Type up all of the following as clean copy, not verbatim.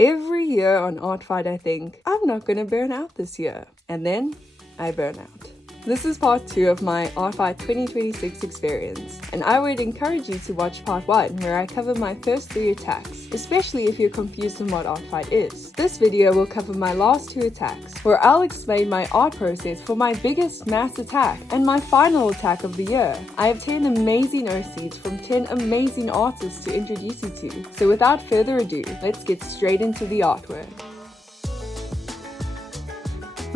Every year on Artfight I think, I'm not gonna burn out this year. And then, I burn out. This is part 2 of my Artfight 2026 experience, and I would encourage you to watch part 1 where I cover my first 3 attacks, especially if you're confused on what Artfight is. This video will cover my last 2 attacks, where I'll explain my art process for my biggest mass attack and my final attack of the year. I have 10 amazing OCs from 10 amazing artists to introduce you to, so without further ado, let's get straight into the artwork.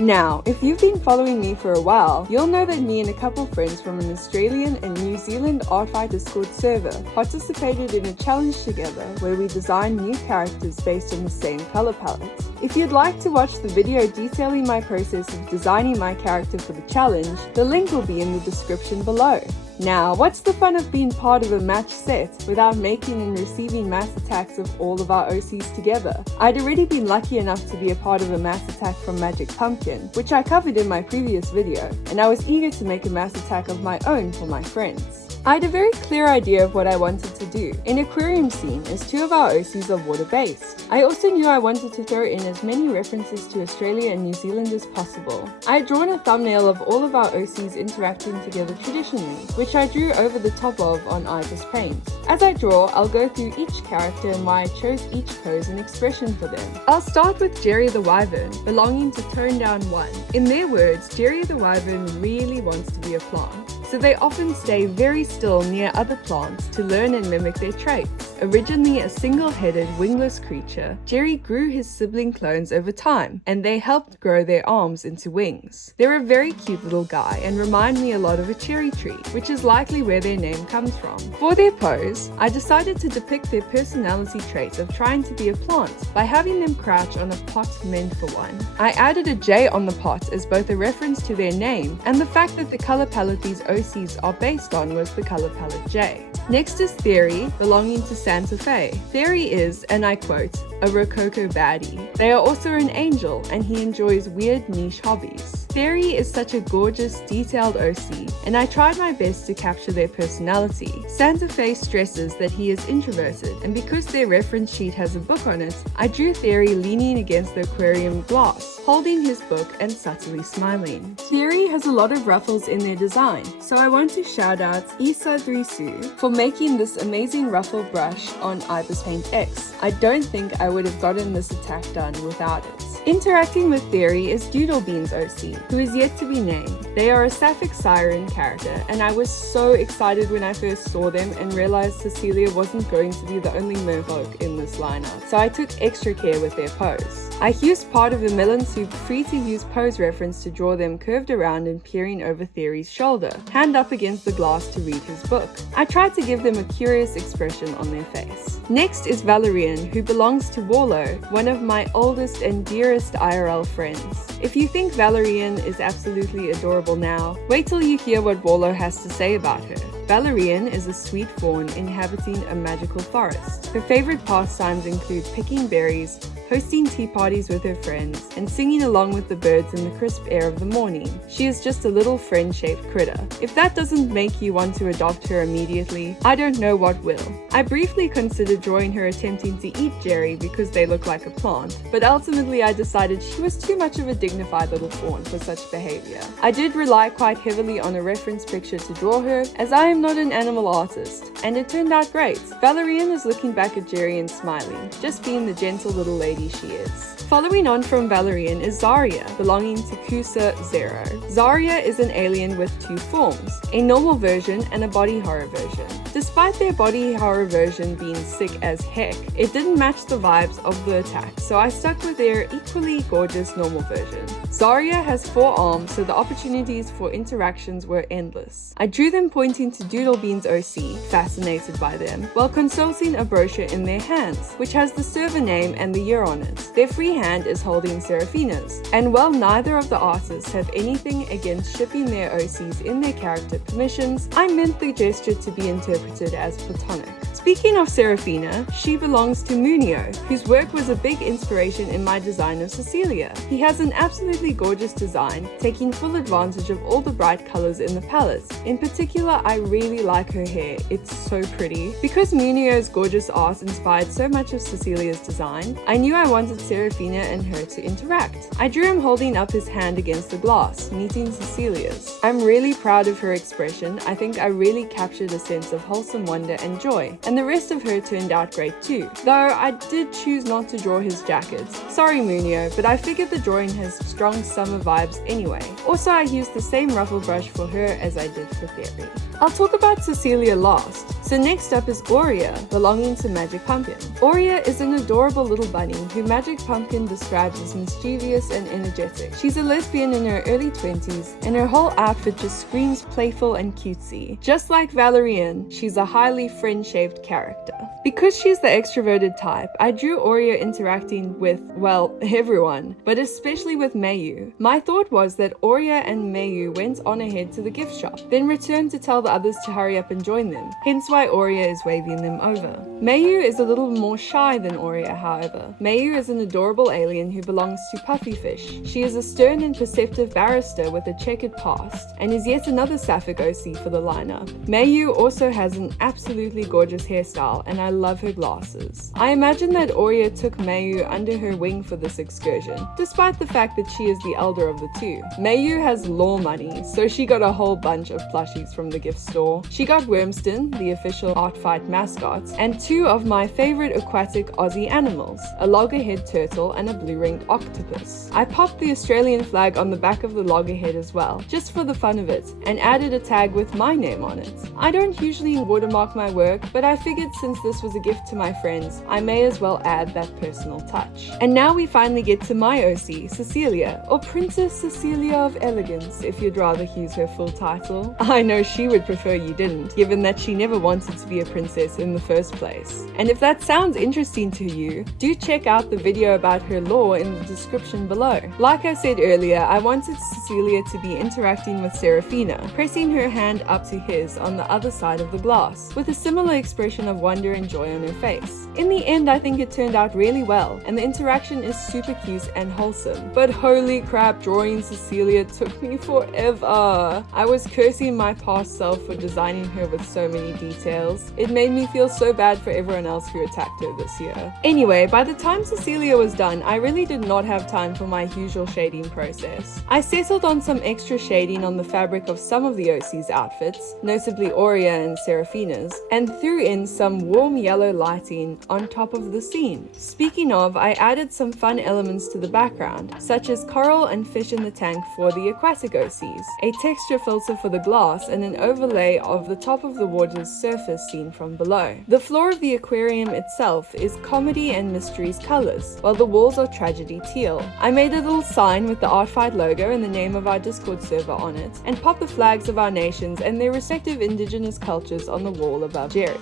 Now, if you've been following me for a while, you'll know that me and a couple friends from an Australian and New Zealand Artfight Discord server participated in a challenge together where we designed new characters based on the same color palette. If you'd like to watch the video detailing my process of designing my character for the challenge, the link will be in the description below. Now, what's the fun of being part of a match set without making and receiving mass attacks of all of our OCs together? I'd already been lucky enough to be a part of a mass attack from Magic Pumpkin, which I covered in my previous video, and I was eager to make a mass attack of my own for my friends. I had a very clear idea of what I wanted to do. An aquarium scene, as 2 of our OCs are water-based. I also knew I wanted to throw in as many references to Australia and New Zealand as possible. I had drawn a thumbnail of all of our OCs interacting together traditionally, which I drew over the top of on Ibis Paint. As I draw, I'll go through each character and why I chose each pose and expression for them. I'll start with Jerry the Wyvern, belonging to Tone Down 1. In their words, Jerry the Wyvern really wants to be a plant, so they often stay very still near other plants to learn and mimic their traits. Originally a single-headed, wingless creature, Jerry grew his sibling clones over time, and they helped grow their arms into wings. They're a very cute little guy and remind me a lot of a cherry tree, which is likely where their name comes from. For their pose, I decided to depict their personality traits of trying to be a plant by having them crouch on a pot meant for one. I added a J on the pot as both a reference to their name and the fact that the color palette these OCs are based on was the color palette J. Next is Theory, belonging to Santa Fe. Theory is, and I quote, a Rococo baddie. They are also an angel, and he enjoys weird niche hobbies. Theory is such a gorgeous, detailed OC, and I tried my best to capture their personality. Santa Fe stresses that he is introverted, and because their reference sheet has a book on it, I drew Theory leaning against the aquarium glass, holding his book and subtly smiling. Theory has a lot of ruffles in their design, so I want to shout out Isa Drisu for making this amazing ruffle brush on Ibis Paint X. I don't think I would have gotten this attack done without it. Interacting with Theory is Doodlebean's OC, who is yet to be named. They are a sapphic siren character, and I was so excited when I first saw them and realized Cyercelia wasn't going to be the only merfolk in this lineup, so I took extra care with their pose. I used part of the Melon Soup free-to-use pose reference to draw them curved around and peering over Theory's shoulder, hand up against the glass to read his book. I tried to give them a curious expression on their face. Next is Valerian, who belongs to Warlow, one of my oldest and dearest IRL friends. If you think Valerian is absolutely adorable now, wait till you hear what Warlow has to say about her. Valerian is a sweet fawn inhabiting a magical forest. Her favorite pastimes include picking berries, hosting tea parties with her friends, and singing along with the birds in the crisp air of the morning. She is just a little friend-shaped critter. If that doesn't make you want to adopt her immediately, I don't know what will. I briefly considered drawing her attempting to eat Jerry because they look like a plant, but ultimately I decided she was too much of a dignified little fawn for such behavior. I did rely quite heavily on a reference picture to draw her, as I am not an animal artist, and it turned out great. Valerian is looking back at Jerry and smiling, just being the gentle little lady she is. Following on from Valerian is Zarya, belonging to Kusa Zero. Zarya is an alien with 2 forms, a normal version and a body horror version. Despite their body horror version being sick as heck, it didn't match the vibes of the attack, so I stuck with their equally gorgeous normal version. Zarya has 4 arms, so the opportunities for interactions were endless. I drew them pointing to Doodlebean's OC, fascinated by them, while consulting a brochure in their hands, which has the server name and the year on it. Their free hand is holding Seraphina's, and while neither of the artists have anything against shipping their OCs in their character permissions, I meant the gesture to be interpreted as platonic. Speaking of Serafina, she belongs to Munio, whose work was a big inspiration in my design of Cyercelia. He has an absolutely gorgeous design, taking full advantage of all the bright colors in the palette. In particular, I really like her hair, it's so pretty. Because Munio's gorgeous art inspired so much of Cyercelia's design, I knew I wanted Serafina and her to interact. I drew him holding up his hand against the glass, meeting Cyercelia's. I'm really proud of her expression. I think I really captured a sense of wholesome wonder and joy, and the rest of her turned out great too. Though I did choose not to draw his jackets. Sorry Munio, but I figured the drawing has strong summer vibes anyway. Also, I used the same ruffle brush for her as I did for Fairy. I'll talk about Cyercelia last. So next up is Aurea, belonging to Magic Pumpkin. Aurea is an adorable little bunny who Magic Pumpkin describes as mischievous and energetic. She's a lesbian in her early 20s, and her whole outfit just screams playful and cutesy. Just like Valerian, she's a highly friend-shaped character. Because she's the extroverted type, I drew Aurea interacting with, well, everyone, but especially with Mayu. My thought was that Aurea and Mayu went on ahead to the gift shop, then returned to tell the others to hurry up and join them, hence why Aurea is waving them over. Mayu is a little more shy than Aurea, however. Mayu is an adorable alien who belongs to Puffyfish. She is a stern and perceptive barrister with a checkered past, and is yet another sapphic OC for the lineup. Mayu also has an absolutely gorgeous hairstyle, and I love her glasses. I imagine that Aurea took Mayu under her wing for this excursion, despite the fact that she is the elder of the two. Mayu has law money, so she got a whole bunch of plushies from the gift store. She got Wormston, the official Artfight mascot, and two of my favorite aquatic Aussie animals, a loggerhead turtle and a blue-ringed octopus. I popped the Australian flag on the back of the loggerhead as well, just for the fun of it, and added a tag with my name on it. I don't usually watermark my work, but I figured since this was a gift to my friends, I may as well add that personal touch. And now we finally get to my OC, Cyercelia, or Princess Cyercelia of Elegance, if you'd rather use her full title. I know she would prefer you didn't, given that she never wanted to be a princess in the first place. And if that sounds interesting to you, do check out the video about her lore in the description below. Like I said earlier, I wanted Cyercelia to be interacting with Serafina, pressing her hand up to his on the other side of the glass, with a similar expression of wonder and joy on her face. In the end, I think it turned out really well, and the interaction is super cute and wholesome. But holy crap, drawing Cyercelia took me forever. I was cursing my past self for designing her with so many details. It made me feel so bad for everyone else who attacked her this year. Anyway, by the time Cyercelia was done, I really did not have time for my usual shading process. I settled on some extra shading on the fabric of some of the OC's outfits, notably Aurea and Serafina's, and threw in some warm yellow lighting on top of the scene. Speaking of, I added some fun elements to the background, such as coral and fish in the tank for the aquatic OCs, a texture filter for the glass, and an overlay of the top of the water's surface seen from below. The floor of the aquarium itself is comedy and mysteries colors, while the walls are tragedy teal. I made a little sign with the Artfight logo and the name of our Discord server on it, and popped the flags of our nations and their respective indigenous cultures on the wall above Jerry.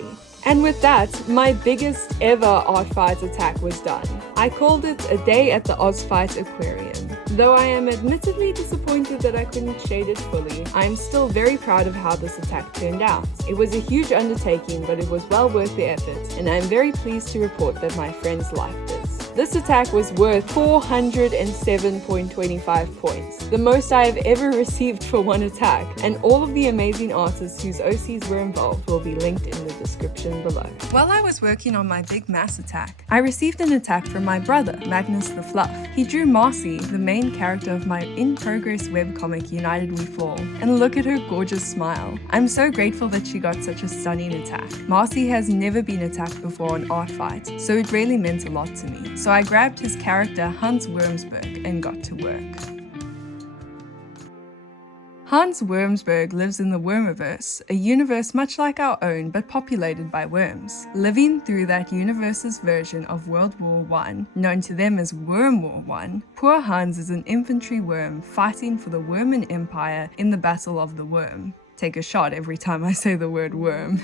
And with that, my biggest ever Artfight attack was done. I called it a day at the Ozfight Aquarium. Though I am admittedly disappointed that I couldn't shade it fully, I am still very proud of how this attack turned out. It was a huge undertaking, but it was well worth the effort, and I am very pleased to report that my friends liked it. This attack was worth 407.25 points, the most I have ever received for one attack, and all of the amazing artists whose OCs were involved will be linked in the description below. While I was working on my big mass attack, I received an attack from my brother, Magnus the Fluff. He drew Marcy, the main character of my in-progress webcomic United We Fall, and look at her gorgeous smile. I'm so grateful that she got such a stunning attack. Marcy has never been attacked before on Artfight, so it really meant a lot to me. So I grabbed his character Hans Wormsberg and got to work. Hans Wormsberg lives in the Wormiverse, a universe much like our own but populated by worms. Living through that universe's version of World War I, known to them as Worm War I, poor Hans is an infantry worm fighting for the Worman Empire in the Battle of the Worm. Take a shot every time I say the word worm.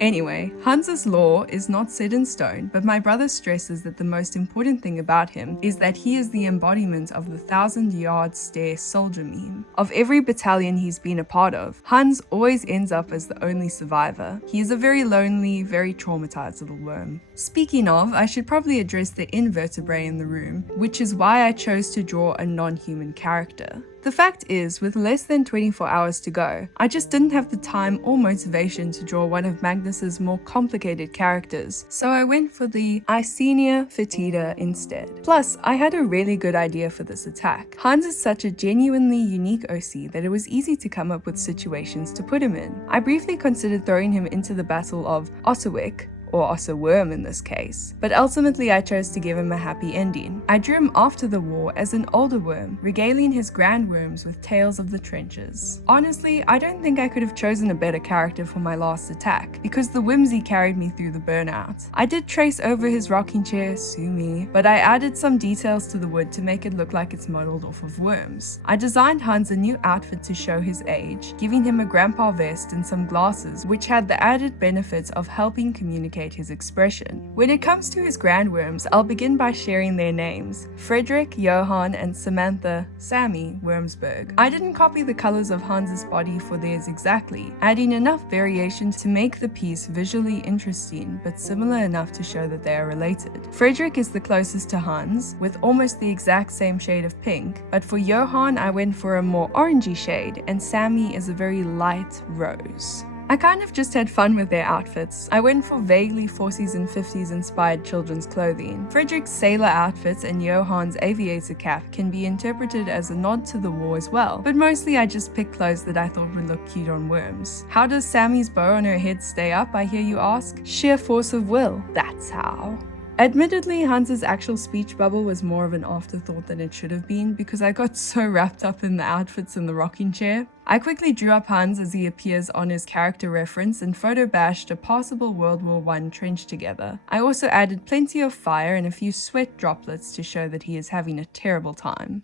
Anyway, Hans's lore is not set in stone, but my brother stresses that the most important thing about him is that he is the embodiment of the 1,000-yard stare soldier meme. Of every battalion he's been a part of, Hans always ends up as the only survivor. He is a very lonely, very traumatized little worm. Speaking of, I should probably address the invertebrate in the room, which is why I chose to draw a non-human character. The fact is, with less than 24 hours to go, I just didn't have the time or motivation to draw one of Magnus's more complicated characters, so I went for the Icenia fetida instead. Plus, I had a really good idea for this attack. Hans is such a genuinely unique OC that it was easy to come up with situations to put him in. I briefly considered throwing him into the Battle of Osawik, or Ossawyrm in this case, but ultimately I chose to give him a happy ending. I drew him after the war as an older worm, regaling his grandworms with tales of the trenches. Honestly, I don't think I could have chosen a better character for my last attack, because the whimsy carried me through the burnout. I did trace over his rocking chair, sue me, but I added some details to the wood to make it look like it's modeled off of worms. I designed Hans a new outfit to show his age, giving him a grandpa vest and some glasses, which had the added benefits of helping communicate his expression. When it comes to his grandworms, I'll begin by sharing their names: Frederick, Johann, and Samantha Sammy Wormsberg. I didn't copy the colors of Hans's body for theirs exactly, adding enough variation to make the piece visually interesting, but similar enough to show that they are related. Frederick is the closest to Hans, with almost the exact same shade of pink, but for Johann I went for a more orangey shade, and Sammy is a very light rose. I kind of just had fun with their outfits. I went for vaguely 40s and 50s inspired children's clothing. Frederick's sailor outfits and Johann's aviator cap can be interpreted as a nod to the war as well, but mostly I just picked clothes that I thought would look cute on worms. How does Sammy's bow on her head stay up, I hear you ask? Sheer force of will, that's how. Admittedly, Hans's actual speech bubble was more of an afterthought than it should have been because I got so wrapped up in the outfits and the rocking chair. I quickly drew up Hans as he appears on his character reference and photo bashed a passable World War I trench together. I also added plenty of fire and a few sweat droplets to show that he is having a terrible time.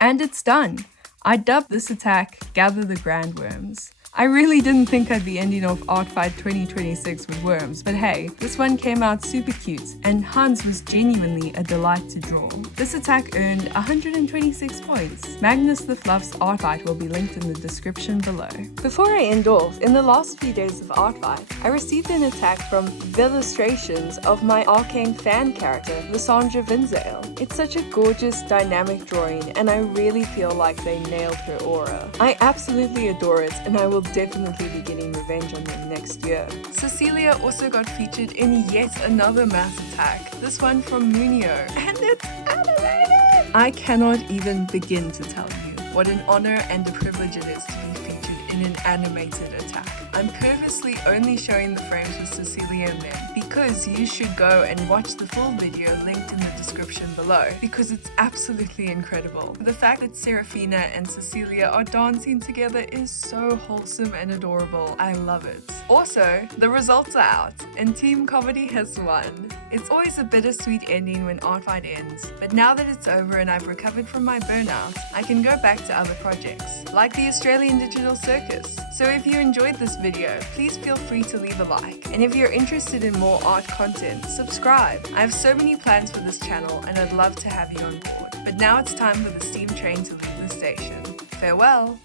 And it's done! I dubbed this attack Gather the Grandworms. I really didn't think I'd be ending off Artfight 2026 with worms, but hey, this one came out super cute, and Hans was genuinely a delight to draw. This attack earned 126 points. Magnus the Fluff's Artfight will be linked in the description below. Before I end off, in the last few days of Artfight, I received an attack from Illustrations of my arcane fan character, Lysandra Vinzale. It's such a gorgeous, dynamic drawing, and I really feel like they nailed her aura. I absolutely adore it, and I will definitely be getting revenge on them next year. Cyercelia also got featured in yet another mass attack, this one from Munio, and it's animated! I cannot even begin to tell you what an honor and a privilege it is to be featured in an animated attack. I'm purposely only showing the frames with Cyercelia in them because you should go and watch the full video linked in the description below because it's absolutely incredible. The fact that Serafina and Cyercelia are dancing together is so wholesome and adorable. I love it. Also, the results are out and Team Comedy has won. It's always a bittersweet ending when Artfight ends, but now that it's over and I've recovered from my burnout, I can go back to other projects, like the Australian Digital Circus. So if you enjoyed this video, please feel free to leave a like. And if you're interested in more art content, subscribe. I have so many plans for this channel and I'd love to have you on board. But now it's time for the steam train to leave the station. Farewell!